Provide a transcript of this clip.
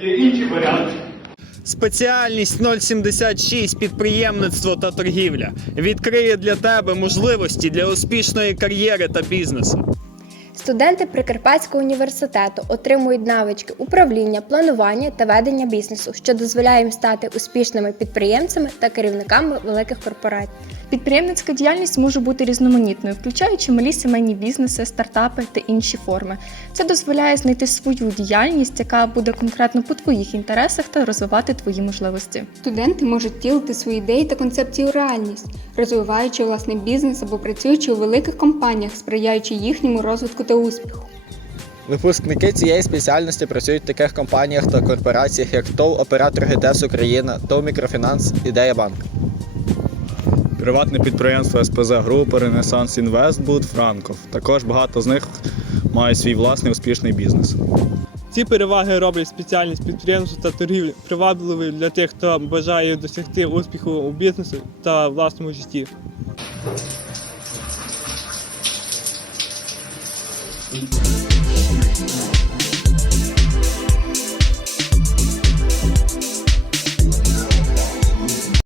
є інші варіанти. Спеціальність 076 підприємництво та торгівля відкриє для тебе можливості для успішної кар'єри та бізнесу. Студенти Прикарпатського університету отримують навички управління, планування та ведення бізнесу, що дозволяє їм стати успішними підприємцями та керівниками великих корпорацій. Підприємницька діяльність може бути різноманітною, включаючи малі сімейні бізнеси, стартапи та інші форми. Це дозволяє знайти свою діяльність, яка буде конкретно по твоїх інтересах та розвивати твої можливості. Студенти можуть втілити свої ідеї та концепції у реальність, розвиваючи власний бізнес або працюючи у великих компаніях, сприяючи їхньому розвитку та успіху. Випускники цієї спеціальності працюють в таких компаніях та корпораціях, як ТОВ Оператор ГТС Україна, ТОВ Мікрофінанс, Ідея Банк. Приватне підприємство СПЗ Групи, Ренесанс Інвестбуд, Франков. Також багато з них мають свій власний успішний бізнес. Ці переваги роблять спеціальність підприємства та торгівлі привабливою для тих, хто бажає досягти успіху у бізнесі та власному житті. Thank you.